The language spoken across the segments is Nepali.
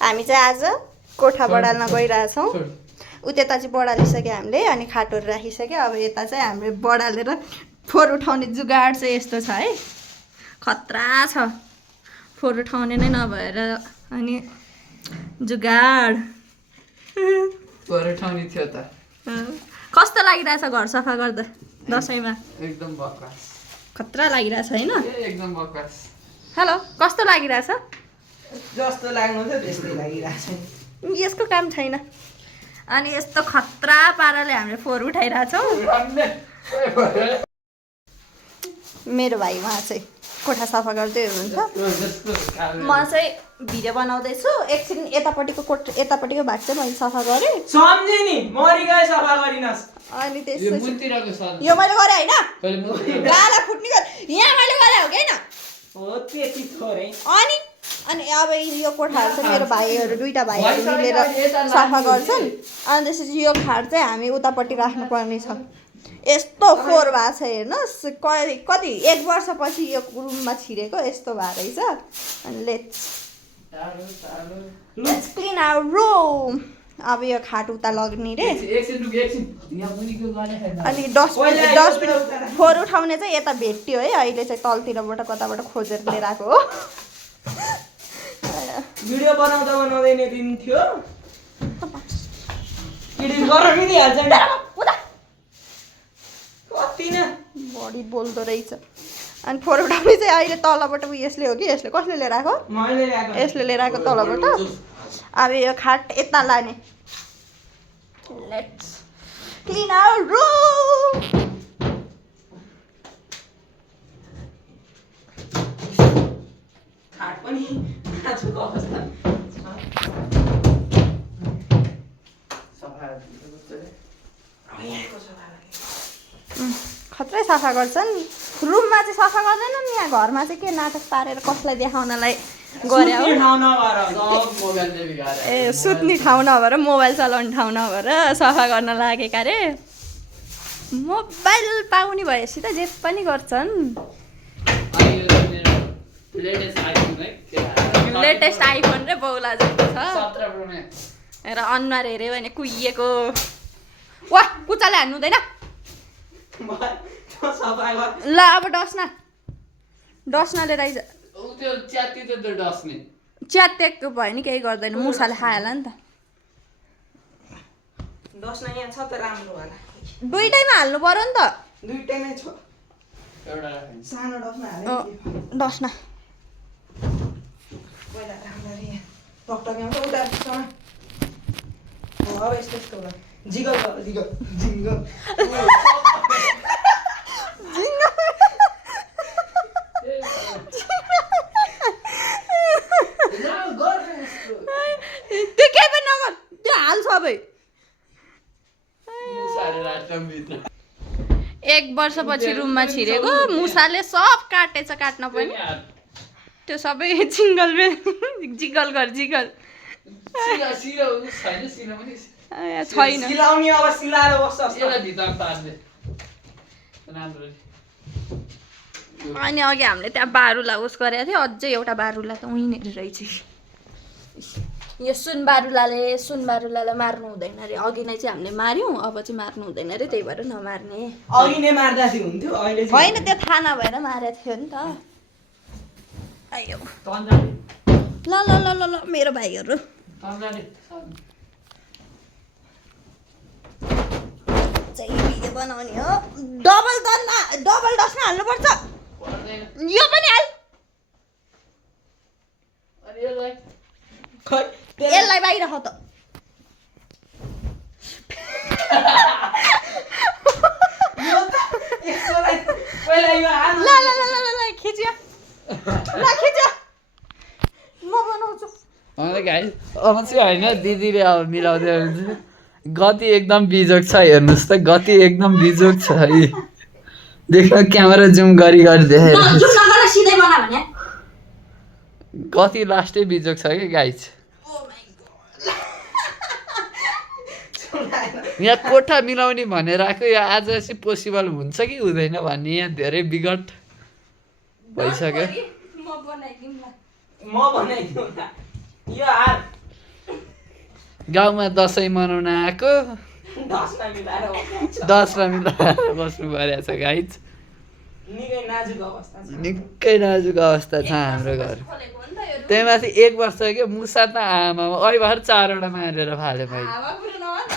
हामी चाहिँ आज कोठा बढाल्न गइरहेछौँ। उता चाहिँ बढालिसक्यो हामीले अनि खाटोहरू राखिसक्यो। अब यता चाहिँ हामीले बढालेर फोहोर उठाउने जुगाड चाहिँ यस्तो छ है, खतरा छ फोहोर उठाउने नै नभएर। अनि जुगाड फोहोर उठाउने थियो त। कस्तो लागिरहेछ घर सफा गर्दा दसैँमा? एकदम बकवास, खतरा लागिरहेछ होइन? एकदम बकवास। हेलो, कस्तो लागिरहेछ? जस्तो लाग्नु थियो त्यस्तै लागिरहेछ। यसको काम छैन। अनि यस्तो खतरा पाराले हामीले फोहोर उठाइरहेछौँ। मेरो भाइ उहाँ चाहिँ कोठा सफा गर्दै हुनुहुन्छ, म चाहिँ भिडियो बनाउँदैछु। एकछिन यतापट्टिको यतापट्टिको भाग चाहिँ मैले सफा गरेँ। सम्झे नि मरि गए सफा गरिनस्। अनि त्यसपछि यो मैले गरेँ होइन, गाला फुट्ने यहाँ मैले गरेँ हो कि होइन? हो त्यति थोरै। अनि अब यो कोठाहरू चाहिँ मेरो भाइहरू दुईवटा भाइहरू मिलेर सफा गर्छन्। अनि त्यसपछि यो खाट चाहिँ हामी उतापट्टि राख्नुपर्ने छ। यस्तो फोहोर भएको छ हेर्नुहोस्, कति 1 वर्षपछि यो रुममा छिरेको यस्तो भएको रहेछ। अनि लेट्स क्लिन आवर रुम। अब यो खाट उता लग्ने रे। अनि डस्टबिन फोहोर उठाउने चाहिँ यता भेट्यो है, अहिले चाहिँ तलतिरबाट कताबाट खोजेर लिएर आएको हो। भिडियो बनाउँदै नै दिन थियो। एडिट गर्न पनि हाल्छ नि। कति न बडी बोल्दो रहेछ। अनि फोहोर उठाउने चाहिँ अहिले तलबाट यसले हो कि यसले कसले लिएर आएको? मैले ल्याएको। यसले लिएर आएको तलबाट। अब यो खाट यता लाने। Let's clean our room. खाट पनि नाजुक अवस्था खत्रै सफा गर्छन्। रुममा चाहिँ सफा गर्दैनन्, यहाँ घरमा चाहिँ के नाटक पारेर कसलाई देखाउनलाई गरे हो। ए सुत्ने ठाउँ नभएर मोबाइल चलाउने ठाउँ नभएर सफा गर्न लागेका रे। मोबाइल पाउने भएपछि त जे पनि गर्छन्। लेटेस्ट आइफोन रे बौला जस्तो छ। र अनुहार हेऱ्यो भने कुहिएको। वाह, कुचाले हान्नु हुँदैन। ल अब डस्नाले रहेछ। च्यातेको भयो नि, केही गर्दैन, मुसाले खाइहाल्यो नि त। डस्ना यहाँ छ त राम्रो होला। दुइटैमा हाल्नु पर्यो नि त। दुइटैमै छ। सानो डस्ना हाले। डस्ना पहिला राम्ररी यहाँ टकटक आउँछ उता सँग। अब यस्तो होला। जिगल जिगल जिगल त्यो केही पनि नगर, त्यो हाल सबै। 1 वर्षपछि रुममा छिरेको मुसाले सब काटेछ, काट्न पनि त्यो सबै जिङ्गल जिगल गर जिगल छैन। सिलाउने अब सिलाएर बस्छ। अनि अघि हामीले त्यहाँ बारुला उस गरेको थियो, अझै एउटा बारुला त उहीँनिर रहेछ। यो सुनबारुलालाई मार्नु हुँदैन अरे। अघि नै चाहिँ हामीले मार्यौँ, अब चाहिँ मार्नु हुँदैन अरे, त्यही भएर नमार्ने। अघि नै मार्दा चाहिँ हुन्थ्यो, अहिले होइन त्यो थाहा नभएर मारेको थियो नि त। आयो ल ल ल ल ल मेरो भाइहरू चाहिँ भिडियो बनाउने हो। डबल डस्ना हाल्नुपर्छ। यो पनि हाल। यसलाई बाहिर हो त। खिच्यो ल खिच्यो, म बनाउँछु। अब चाहिँ होइन, दिदीले अब मिलाउँदै हुन्छ। गति एकदम बिजोग छ, हेर्नुहोस् त, गति एकदम बिजोग छ है। देख्न क्यामेरा जुम गरी देखाएर गति लास्टै बिजोग छ कि गाइज। यहाँ कोठा मिलाउने भनेर आएको, यो आज चाहिँ पोसिबल हुन्छ कि हुँदैन भन्ने यहाँ धेरै विगत भइसक्यो। म बनाइदिउँ न। यो हार गाउँमा दसैँ मनाउन आएको दसलाई मिलाएर बस्छ। दसलाई मिलाएर बस्नु परेको छ गाइज निकै नाजुक अवस्था छ। निकै नाजुक अवस्था छ हाम्रो घर खोलेको हो नि त यो त्यही माथि 1 वर्ष के मुसा त आमा अहिले भर्खर 4वटा मारेर फाले मैले हावा पुरो नहो नि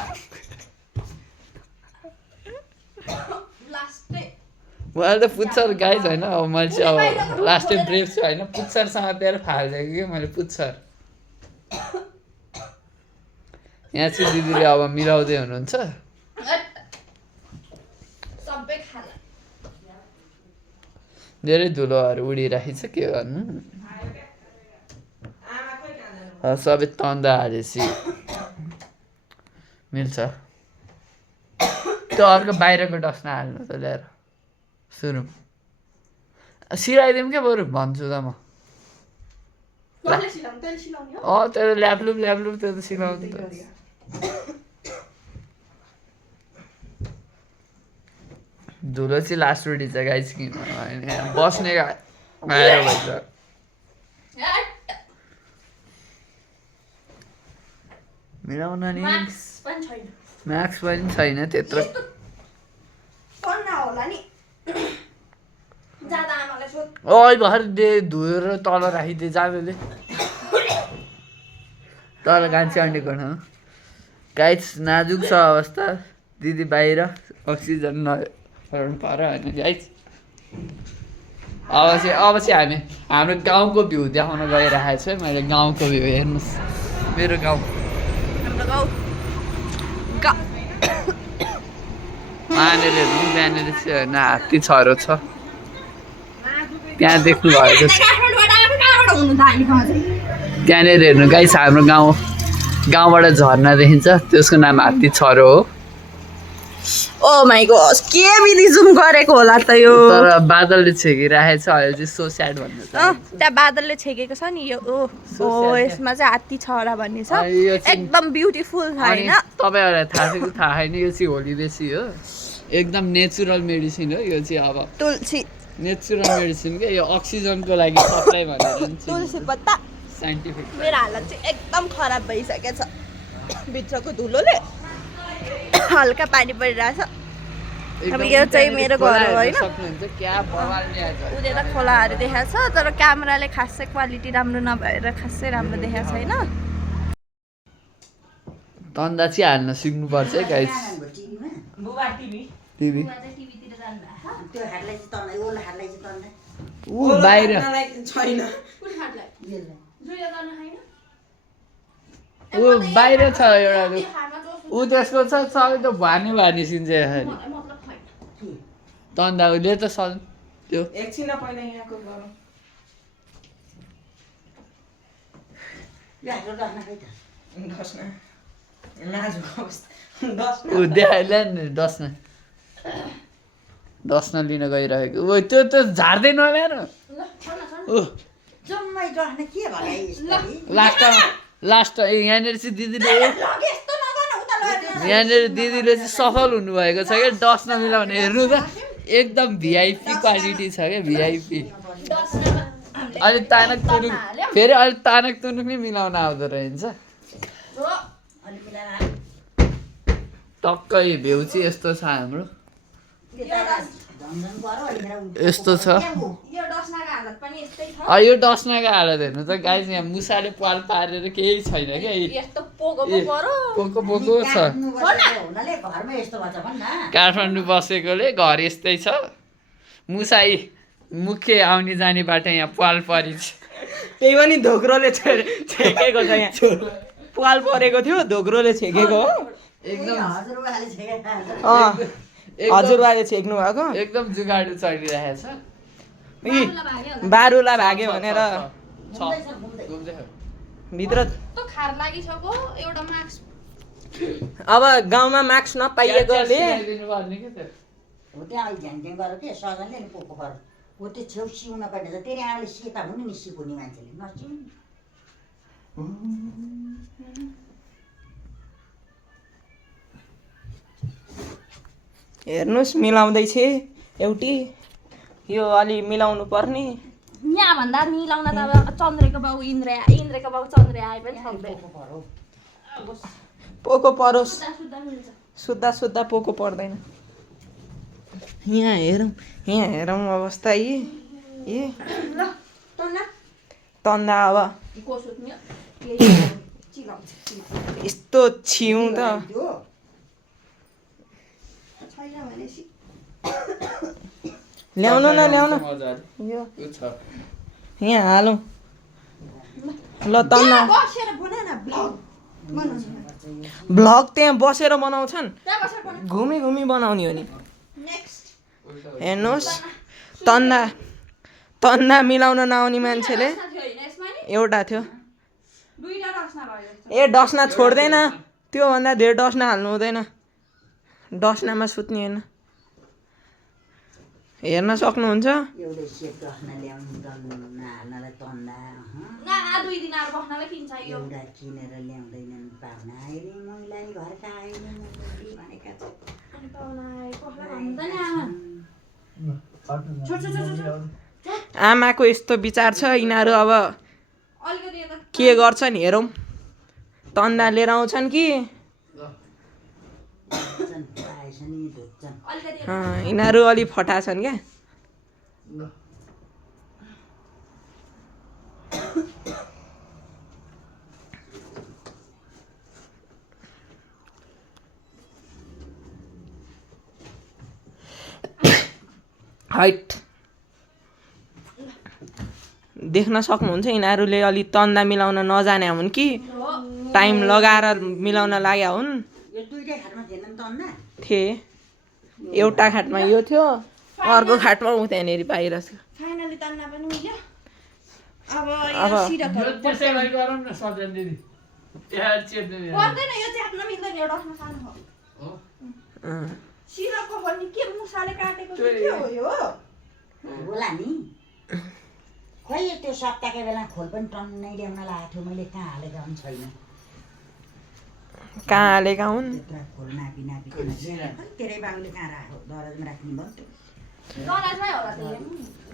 लास्टै मैले त पुच्छर गाइज होइन अब मैले चाहिँ अब लास्टै ब्रेफ छु होइन पुच्छरसँग तेर फालिदिएको कि मैले पुच्छर यहाँ चाहिँ दिदीले अब मिलाउँदै हुनुहुन्छ सबै खाला धेरै धुलोहरू उडिरहेको छ के गर्नु आमा खोइ कहाँ जानु? सबै तन्दा हालेपछि मिल्छ त्यो अर्को बाहिरको डस्ना हाल्नु त ल्याएर सुरु सिलाइदिउँ क्या बरु भन्छु त म कसले सिलाउनु तैँले सिलाउने हो त्यो ल्याप्लुप त्यो त सिलाउनु त धुलो चाहिँ लास्ट रोटी छ गाइस कि बस्ने आएर भन्छ मिलाउन नि मार्क्स पनि छैन म्याक्स पनि छैन त्यत्रो कन्ना होला नि जाँदा आमालाई सोध अहिले भर्खर धोएर तल राखिदिए जाँदैले तल कान्छी अन्डीको ठाउँ गाइस नाजुक छ अवस्था दिदी बाहिर अक्सिजन नहुनु पर्यो होइन गाइस अब चाहिँ हामी हाम्रो गाउँको भ्यू देखाउन गइरहेको छु है मैले गाउँको भ्यू हेर्नुहोस् मेरो गाउँ हाम्रो गाउँ यहाँनिर हेर्नु त्यहाँनिर चाहिँ होइन हात्ती छरो छ त्यहाँ देख्नु भएको छ त्यहाँनिर हेर्नु गाइस हाम्रो गाउँबाट झर्ना देखिन्छ त्यसको नाम हात्ती छरो हो ओ माइ गॉड के बिधि जुम गरेको होला त यो तर बादलले छेकिरहेको छ अहिले चाहिँ सो स्याड भन्नु छ त्यहाँ बादलले छेकेको छ नि यो ओ यसमा चाहिँ हात्ती छरा भन्ने छ एकदम ब्युटिफुल छ अनि हैन तपाईँहरूलाई थाहा छ कि थाहा छैन यो चाहिँ होली देसी हो एकदम नेचुरल मेडिसिन हो यो चाहिँ अब तुलसी नेचुरल मेडिसिन के यो अक्सिजनको लागि सप्लाई भनेर तुलसी पत्ता साइन्टिफिक मेरो हालत चाहिँ एकदम खराब भइसकेको छ भित्रको धुलोले हल्का पानी परिरहेछ अब यो चाहिँ मेरो घर हो होइन सक्नुहुन्छ क्या बवाल ल्याएको उदे त खोलाहरू देखाएको छ तर क्यामेराले खासै क्वालिटी राम्रो नभएर खासै राम्रो देखाएको छैन तन्दा चाहिँ हाल्न सिक्नुपर्छ है गाइस बुबा टिभी टिभी त्यो हातलाई चाहिँ तन्दै ओल्लो हातलाई चाहिँ तन्दै ऊ बाहिर छैन। ऊ बाहिर छ एउटा ऊ त्यसको छ सबै त भानी निस्किन्छ यसरी तन्दा उसले त सल त्यो एकछिन पहिला यहाँको गरौँ। यो हातको डस्ना खै त दसना नाजुक अवस्था दसना ऊ देखाइल्या नि दस्न लिन गइरहेको ओ त्यो त झार्दै नल्याएर ऊ जम्मै डस्ना के भला लास्ट यहाँनिर चाहिँ दिदीले यहाँनिर दिदीले चाहिँ सफल हुनुभएको छ क्या डस्न मिलाउने हेर्नु त एकदम भिआइपी क्वालिटी छ क्या भिआइपी अहिले तानक तुनुक फेरि अहिले तानक तुनुक नै मिलाउन आउँदो रहेछ अनि मिलाएर टक्कै भ्यू चाहिँ यस्तो छ हाम्रो झन्झन गरौँ अलिखेर यस्तो छ यो डस्नाको हालत पनि यस्तै छ यो डस्नाको हालत हेर्नु त गाइस यहाँ मुसाले पाल पारेर केही छैन क्या यस्तो पोको परो पोको छ हुनाले घरमै यस्तो भन्छ भन्न काठमाडौँ बसेकोले घर यस्तै छ मुसाई मुख्य आउने जाने बाटो यहाँ पाल परिछ त्यही पनि धोक्रोले छेकेको छ यहाँ पाल परेको थियो धोक्रोले छेकेको हो। एकदम हजुरबाले छेकेको हजुरबाले छेक्नु भएको एकदम जुगाडु चलिरहेको छ यी बारुला भाग्यो भनेर घुम्दै भित्र त खार लागिसक्यो एउटा मार्क्स अब गाउँमा मास्क नपाइएकोले दिनुपर्ने के त्यो हो त्यहाँ अलिक ध्यान ध्यान गर के सजनले नि पोको गर हो त्यो छेउ सिउन पर्ने छ तेरि आमाले सेता हुनु नि सिकुने मान्छेले नसिउनु हेर्नुहोस् मिलाउँदैछ एउटी यो अलि मिलाउनु पर्ने यहाँभन्दा मिलाउन त अब चन्द्रेको बाउ इन्द्र इन्द्रको बाउ चन्द्र आए पनि सक्दैन पोको परोस् सुत्दा मिल्छ सुत्दा सुत्दा पोको पर्दैन यहाँ हेरौँ अवस्था ए ल तन्ना तन्दा अब को सुत्ने चिलाउँछ यस्तो छिउँ त छैन भनेपछि ल्याउनु न ल्याउनु मजाले यो यो छ यहाँ हालौँ ल तन्ना बसेर बना न ब्लग बनाउनु भ्लग त्यहाँ बसेर बनाउँछन् त्यहाँ बसेर बना घुमी घुमी बनाउने हो नि नेक्स्ट हेर्नुहोस् तन्दा मिलाउन नआउने मान्छेले थियो हैन यसमा नि एउटा थियो दुईटा रस्ना भयो ए डस्ना छोड्दैन त्योभन्दा धेरै डस्ना हाल्नु हुँदैन डस्नामा सुत्ने होइन हेर्न सक्नुहुन्छ एउटै सेट रख्न ल्याउनु हाल्नलाई तन्दा ना 2 दिन आएर बस्नलाई किन्छ यो एउटा किनेर ल्याउँदैनन् पाहुना आइले महिलाई घरका आइले मैले भनेका छ अनि पाउना कसलाई भन्दा नि आमा छोड आमाको यस्तो विचार छ यिनीहरू अब अलिकति यता के गर्छन् हेरौँ तन्दा लिएर आउँछन् कि आएछ नि धुच्छन् अलिकति यिनीहरू अलि फटा छन् क्या ल हाइट देख्न सक्नुहुन्छ यिनीहरूले अलि तन्दा मिलाउन नजाने हुन् कि टाइम लगाएर मिलाउन लाग्या हुन् यो दुईटै खाटमा थिएनन् तन्दा थिए एउटा खाटमा यो थियो अर्को खाटमा ऊ त्यहाँनिर बाहिर थियो फाइनली तन्ना पनि मिल्यो अब अब यो सिरकहरु त्यसैलाई गरौँ न सजन दिदी यहाँ चेप्ने पर्दैन यो च्याप्न मिल्दैन एउटा आफ्नो सानो हो अँ। सिरकको हो नि के मुसाले काटेको कि के हो यो होला नि खोइ त्यो सप्ताहको बेला खोल पनि टन्नै ल्याउन लागेको थियो मैले कहाँ हालेका हुन् छैन कहाँ हालेका हुन् त्यत्रो खोल नापी तेरै बाबुले कहाँ राख्यो दराजमा राख्ने भयो त्यो दराजमै होला त्यो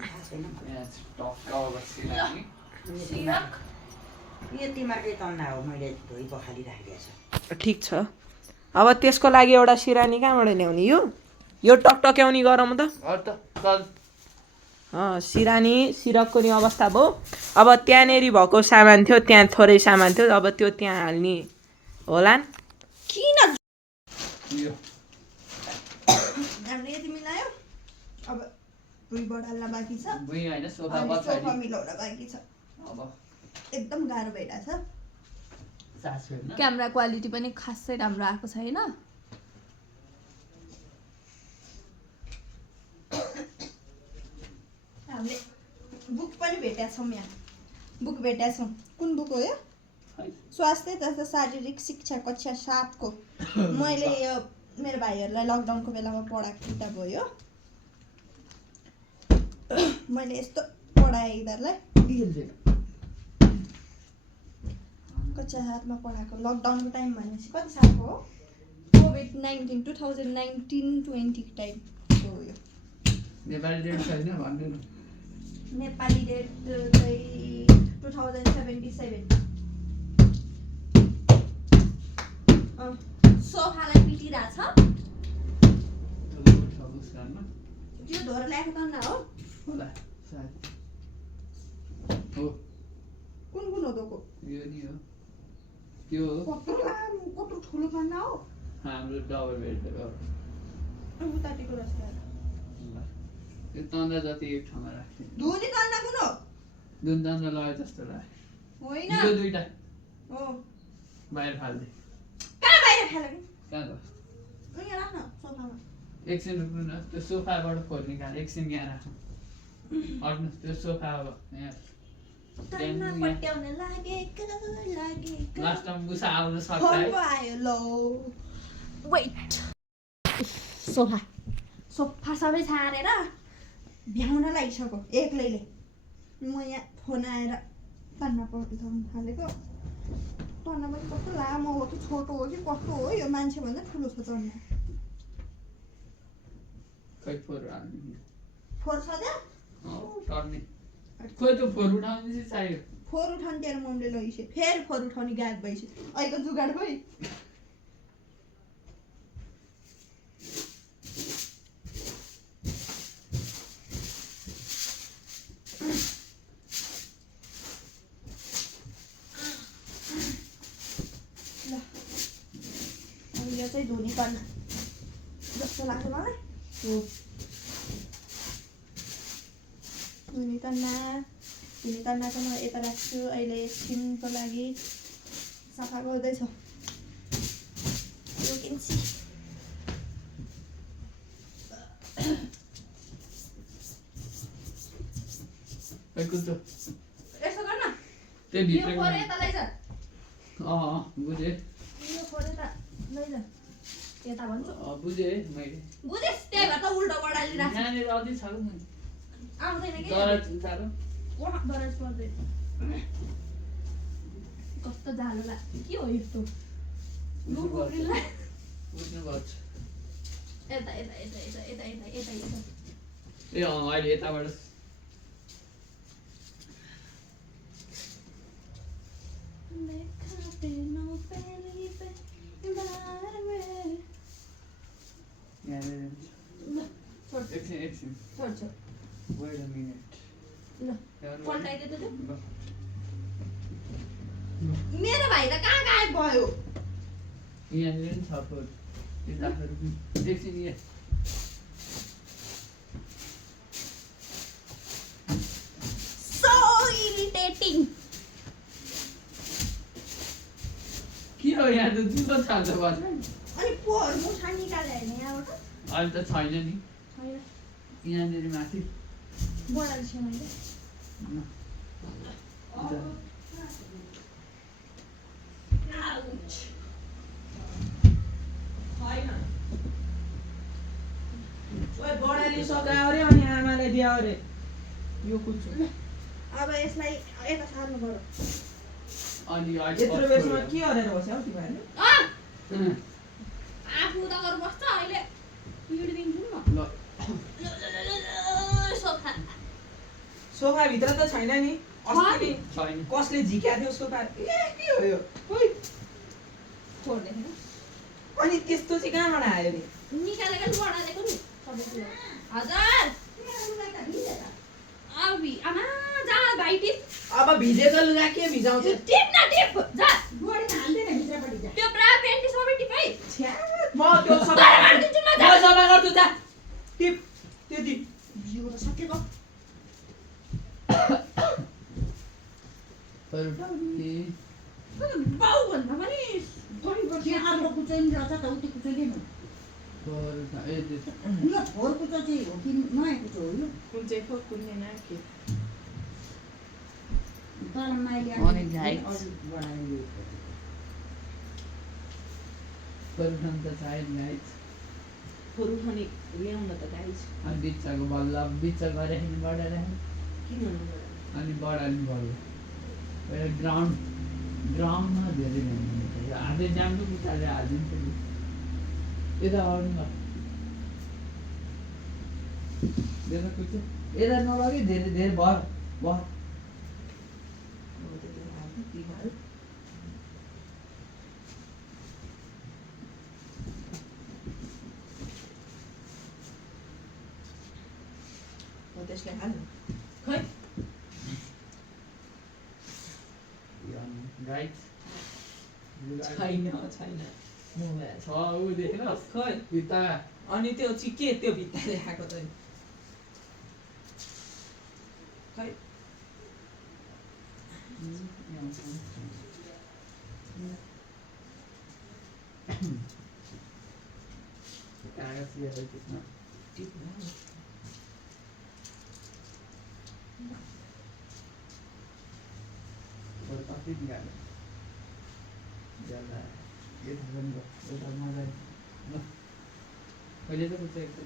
थाहा छैन मलाई। यहाँ टक्क बसिरहेको सिरक यो तिमीहरूकै तन्दा हो मैले धोइ बखाली राखिदिएछ ठिक छ अब त्यसको लागि एउटा सिरानी कहाँबाट ल्याउने यो टकटक्याउने गरौँ त अरू त चल सिरानी सिरकको नि अवस्था भयो अब त्यहाँनिर भएको सामान थियो त्यहाँ थोरै सामान थियो अब त्यो त्यहाँ हाल्ने होला किन यो हामीले यति मिलायो अब भुइँबाट हाल्न बाँकी छ भुइँ होइन सोफा अनि सोफा पछाडि मिलाउन बाँकी छ अब एकदम गाह्रो भइरहेछ सासु होइन क्यामेरा क्वालिटी पनि खासै राम्रो आएको छैन हामीले बुक पनि भेटेका छौँ यहाँ बुक भेटेका छौँ कुन बुक हो यो स्वास्थ्य तथा शारीरिक शिक्षा कक्षा 7 को मैले यो मेरो भाइहरूलाई लकडाउनको बेलामा पढाएको किताब हो यो मैले यस्तो पढाएँ यिनीहरूलाई कक्षा 7 मा पढाएको लकडाउनको टाइम भनेपछि कति सालको हो COVID-19 2019-20 टाइम हो यो नेपाली डेट छैन भन्नु न नेपाली डेट चाहिँ 2077 सोफालाई पिटिरहेछ त्यो धोर ल्याएको त न हो होला सायद हो कुन कुन हो दोको यो नि हो यो हो कत्रो लामो कत्रो ठुलो पन्ना हो हाम्रो डबल बेड हो उताटिको रस्ता यो तन्दा जति एक ठाउँमा राख्थ्यो धुनी तन्ना कुन हो दुन तन्दा लगायो जस्तो लाग्यो होइन यो दुईटा हो बाहिर फाल्दे कहाँ बाहिर फाल्यो कि कहाँ गयो यहाँ राख्न सोफामा एकछिन रुक्नु न त्यो सोफाबाट खोल्ने काम एकछिन यहाँ राख्नु हट्नु त्यो सोफा अब यहाँ तन्ना पट्याउन लागेको लास्टमा मुसा आउनु सक्छ फोन है पो आयो लो वेट सोफा सबै छारेर भ्याउन लागिसक्यो एक्लैले म यहाँ फोन आएर तन्ना पठाउनु थालेको तन्ना पनि कस्तो लामो हो कि छोटो हो कि कस्तो हो यो मान्छेभन्दा ठुलो छ तन्ना खै फोर हाल्ने फोर छ त्यहाँ टर्ने खोइ त्यो फोर उठाउने चाहिँ चाहियो फोहोर उठाउनु त्यहाँ मम्मीले लैसे फेरि फोहोर उठाउने गायब भइसक्यो अहिलेको जुगाड खोइ ल अब यो चाहिँ धुनी पर्न जस्तो लाग्छ मलाई धुनी तन्ना चाहिँ म यता राख्छु अहिले एकछिनको लागि सफा गर्दैछु You can see. कुद्छ यसो गर्न त्यो यो भित्र फोहोर यता लैजा बुझेँ यो फोहोर यता लैजा यता भन्छु बुझेँ मैले बुझेस् त्यही भएर त उल्टो बडाली राख्छ यहाँनिर अझै छ आउँदैन कि दराज साह्रो वहाँ दराज पर्दैन कस्तो झालो लाग्छ के हो यस्तो बुझ्नुपर्छ यता यता यता यता यता यता यता यता ए अहिले यताबाट एकछिन छोड्छ वेट अ मिनट ल पल्टाइदे त त्यो मेरो भाइ त कहाँ गायब भयो यहाँनिर नि छ फोर एकछिन यहाँ सो इरिटेटिङ के हो यहाँ त दुधो छाल्छ बस अनि पोहर मुठा निकाले होइन यहाँबाट अहिले त छैन नि छैन यहाँनिर माथि बडाल छ मैले आउच छैन ओए बडाले सघायो अरे अनि आमाले दियो अरे यो कुचो अब यसलाई यता सार्नु पर्यो अनि यत्रो बेसमा के गरेर बस्यो हौ तिमीहरूले आफू उता बस्छ अहिले पिड दिन्छु नि म ल सोफा सोफाभित्र त छैन नि अस्ति नि छैन कसले झिक्या थियो सोफा ए के हो यो ओइ छोड्दैन अनि त्यस्तो चाहिँ कहाँबाट आयो नि निकालेको नि बढालेको नि सबै कुरा हजुर अब आमा जा भाइ टिप अब भिजेको लुगा के भिजाउँछ टिप न टिप जा गोडीमा हाल्दैन भित्रपट्टि जा त्यो ब्रा पेन्टी सबै टिप है म त्यो सफा गरिदिन्छु म म सफा गर्छु जा टिप त्यति यो त सकेको बाउ भन्दा पनि त्यहाँ अर्को कुचोइनी रहेछ त उति कुचोइदिनु यो फोहोर कुचो चाहिँ हो कि नयाँ कुचो हो यो कुन चाहिँ खो कुन छैन के तर माइली अनि गाइस। अलिक बढायो परउठाउनु त चाहियो गाइस फोर उठाउने ल्याउन त गाइस अनि बिच्चाको बल्ल बिच्चा गरेर बढाएर किन हुनु अनि बढाल्नु पर्यो ग्राउन्डमा धेरै भ्याउनु हातले जाम्नु बिचाले हालिदिन्छ नि यता आउनु न यता कुछ यता नलगे धेरै धेरै भर त्यसले हाल्नु खै राइट छैन छैन मोबाइल छ ऊ देख्नुहोस् खै भित्ता अनि त्यो चाहिँ के त्यो भित्ता देखाएको त खै कागज लिएर त्यसमा टिप्नु और काफी निकाले ज्यादा ये धरन को ये धरना जाए ना पहले तो कुछ एक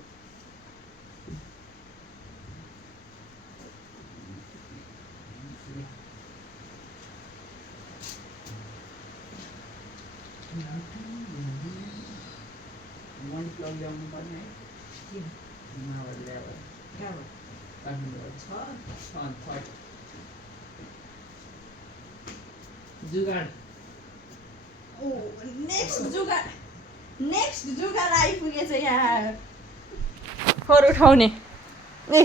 वन प्लग ल्याउनु पर्ने है नभए ल्याएर कहाँबाट राख्नु छ छ जुगाड नेक्स्ट जुगाड आइपुगेछ यहाँ फोहोर उठाउने ए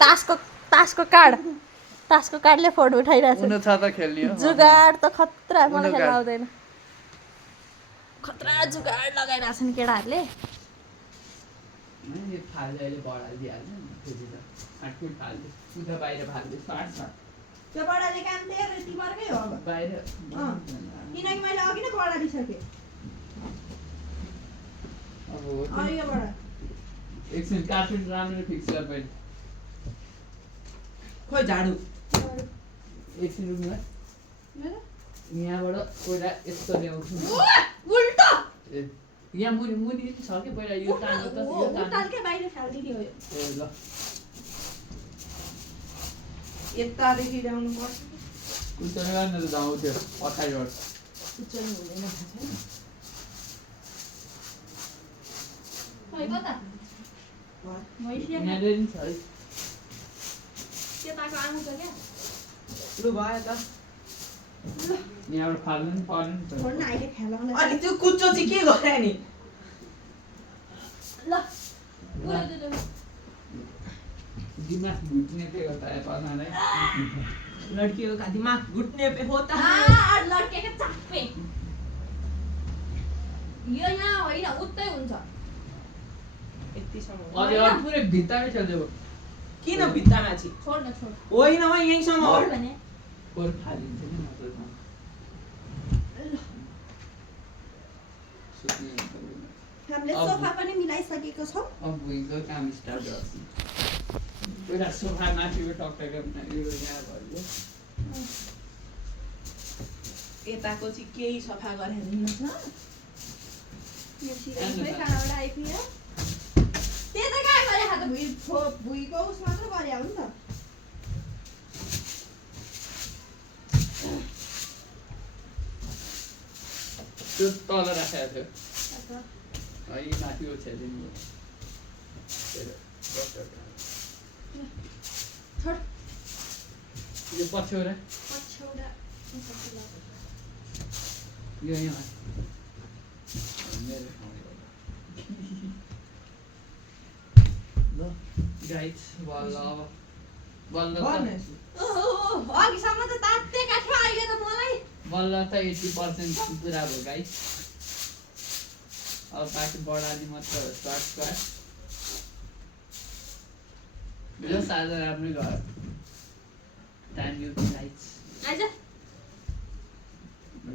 तासको कार्डले फोटो उठाइरहेको उनो छ त खेल्ने हो जुगाड त खतरा मलाई उनो खेल्न कार्ड। आउँदैन खतरा जुगाड लगाइरहेको छ नि केटाहरूले यो फाल्दै अहिले बढाइदिइहाल्छ नि फेरि त फाटफुट फाल्दै उता बाहिर फाल्दै साट त्यो बडाले काम त्यही तिमीहरूकै हो अब बाहिर किनकि मैले अघि नै बडालिसकेँ अब हो त। अघिबाट एकछिन कार्टुन राम्ररी फिक्स गर पहिले खोइ झाडु एकछिन रुममा यहाँबाट पहिला यस्तो ल्याउँछु उल्टो ए यहाँ मुनि मुनि पनि छ कि पहिला यो तान्नु त यो तान्नु उतालकै बाहिर फालिदिने हो यो ए ल यतादेखि ल्याउनु पर्छ कुचो गर्न त जाउँथ्यो पछाडिबाट कुचोल्नु हुँदैन थाहा छैन खै कता भइसक्यो यहाँनिर पनि छ है त्यताको आउँछ क्या लु भयो त यहाँबाट फाल्नु पनि पर्यो नि त छोड्न अहिले खेलाउन अनि त्यो कुचो चाहिँ के गरे नि ल दिमाग भुट्ने के गर्दा पर्नालाई लड्कियो का दिमाग घुट्ने पे होता है लड्केको चाप्पे यो यहाँ होइन उतै हुन्छ यतिसम्म अझै अरू पुरै भित्तामै छ त्यो किन भित्तामा चाहिँ छोड न छोड होइन हो यहीँसम्म हो छोड भने कोर फालिन्छ नि मतलब सुत्ने हामीले अब- सोफा पनि मिलाइसकेको छौँ अब भुइँको काम स्टार्ट गर्छ पहिला सोफा माथिको टक्टको यो यहाँ भयो यताको चाहिँ केही सफा गरेर दिनुहोस् न यो सिराइकै कहाँबाट आइपुग्यो त्यही त कहाँ गरे त भुइँको उस मात्र गरे हो नि त त्यो तल राखेको थियो है माथि ओछ्याइदिनु छोड यो पछ्यौरा पछ्यौरा यो यहाँ मेरो ठाउँमा ल गाइस बल्ल अब बल्ल त अघिसम्म त तातेका थियो अहिले त मलाई बल्ल त 80% काम पुरा भयो गाइस अब बाँकी बढाली मात्र हो सर्ट यो साझा राम्रै गयो टाइम यु गाइस आइज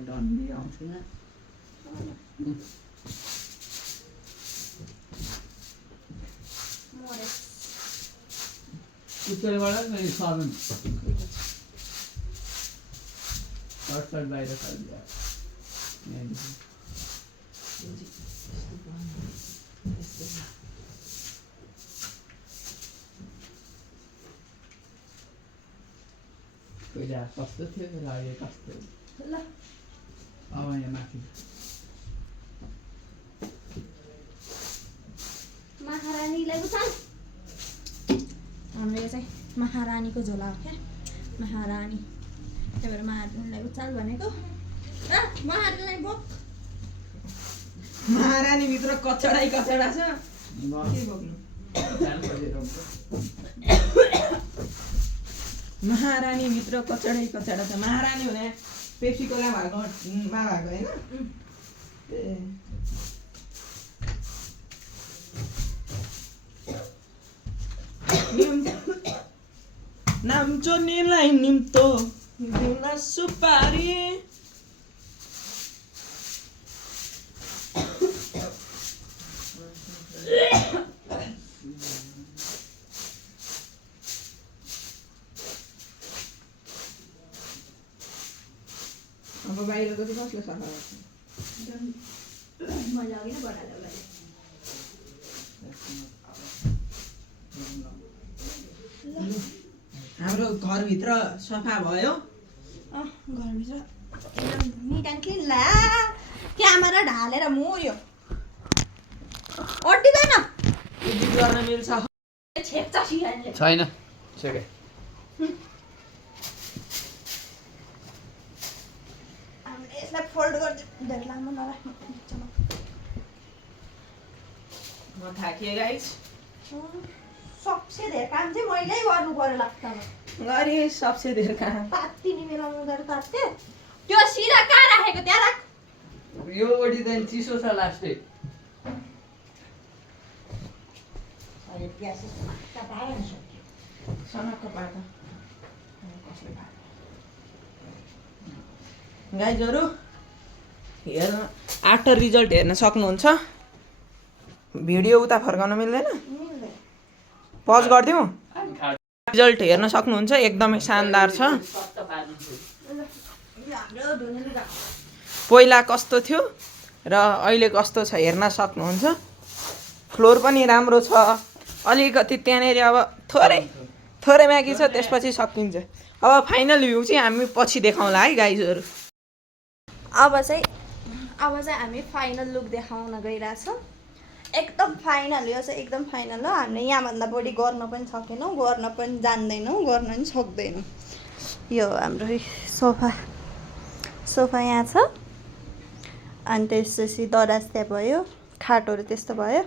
डन्डी आउँछ न मरे उत्तरबाट मैले सर्नु सर्ट बाहिर फालिदियो यहाँदेखि पहिला कस्तो थियो र अहिले कस्तो ल अब यहाँ माथि महारानीलाई उचाल हाम्रो यो चाहिँ महारानीको झोला हो क्या महारानी त्यही भएर महारानीलाई उचाल भनेको महारानीलाई बोक महारानीभित्र कचडै कचडा छ के बोक्नु महारानीभित्र कचडै कचडा छ महारानी हुने पेप्सी कोला भएको मा भएको होइन ए नाम्चो निलाई निम्तो दिउला सुपारी अब बाहिरको चाहिँ कसले सफा गर्छ मैले अघि नै बढाएर गरेँ हाम्रो घरभित्र सफा भयो घरभित्र एकदम निट एन्ड क्लिन ला क्यामेरा ढालेर मोर्यो अड्डिँदैन एडिट गर्न मिल्छ छेप्छ सिरानीले छैन सेके यसलाई फोल्ड गरिदिनु धेरै लामो नराख्नु बिचमा। म थाकेँ गाइस। सबसे धेरै काम चाहिँ मैले गर्नु पर्यो लाग्छ गरेँ सबसे धेरै काम। तात्तिने बेलामा उनीहरू तात्यो त्यो सिरा कहाँ राखेको त्यहाँ राख। यो ओडी त चिसो छ लास्टै। अहिले प्याज यस्तो माक्का पारेर सक्यो। सनक्क पार्दा कसले पार्यो गाइजहरू हेर्न आफ्टर रिजल्ट हेर्न सक्नुहुन्छ। भिडियो उता फर्काउन मिल्दैन पज गरिदिउँ। रिजल्ट हेर्न सक्नुहुन्छ एकदमै शानदार छ। पहिला कस्तो थियो र अहिले कस्तो छ हेर्न सक्नुहुन्छ। फ्लोर पनि राम्रो छ। अलिकति त्यहाँनिर अब थोरै म्यागी छ त्यसपछि सकिन्छ। अब फाइनल भ्यू चाहिँ हामी पछि देखाउँला है गाइजहरू। अब चाहिँ हामी फाइनल लुक देखाउन गइरहेछौँ। एकदम फाइनल यो चाहिँ एकदम फाइनल हो। हामीले यहाँभन्दा बढी गर्न पनि सकेनौँ, गर्न पनि जान्दैनौँ, गर्न पनि सक्दैनौँ। यो हाम्रो सोफा यहाँ छ अनि त्यसपछि दराज त्यहाँ भयो, खाटहरू त्यस्तो भयो।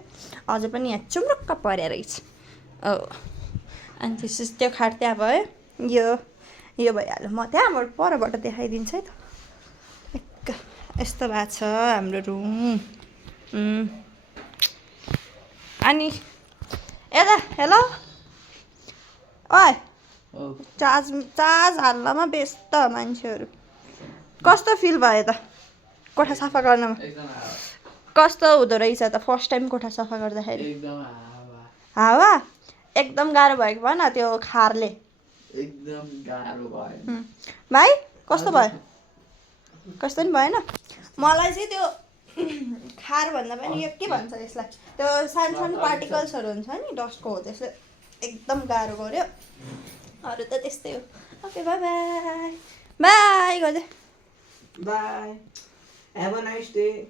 अझै पनि यहाँ चुम्रुक्क परेर रहेछ अनि त्यसपछि त्यो खाट त्यहाँ भयो। यो भइहाल्यो। म त्यहाँबाट परबाट देखाइदिन्छु है त। यस्तो भएको छ हाम्रो रुम। अनि यता हेलो ओइ चार्ज हाल्नमा व्यस्त मान्छेहरू। कस्तो फिल भयो त कोठा सफा गर्नमा? कस्तो हुँदो रहेछ त फर्स्ट टाइम कोठा सफा गर्दाखेरि? हावा एकदम गाह्रो भएको भएन त्यो खारले? एकदम गाह्रो भयो भाइ कस्तो भयो? कस्तो पनि भएन? मलाई चाहिँ त्यो खार भन्दा पनि यो के भन्छ यसलाई, त्यो सानो सानो पार्टिकल्सहरू हुन्छ नि डस्टको हो, त्यसले एकदम गाह्रो गर्यो। अरू त त्यस्तै हो। ओके बाई बाई बाई गर्दै by. Have a nice day.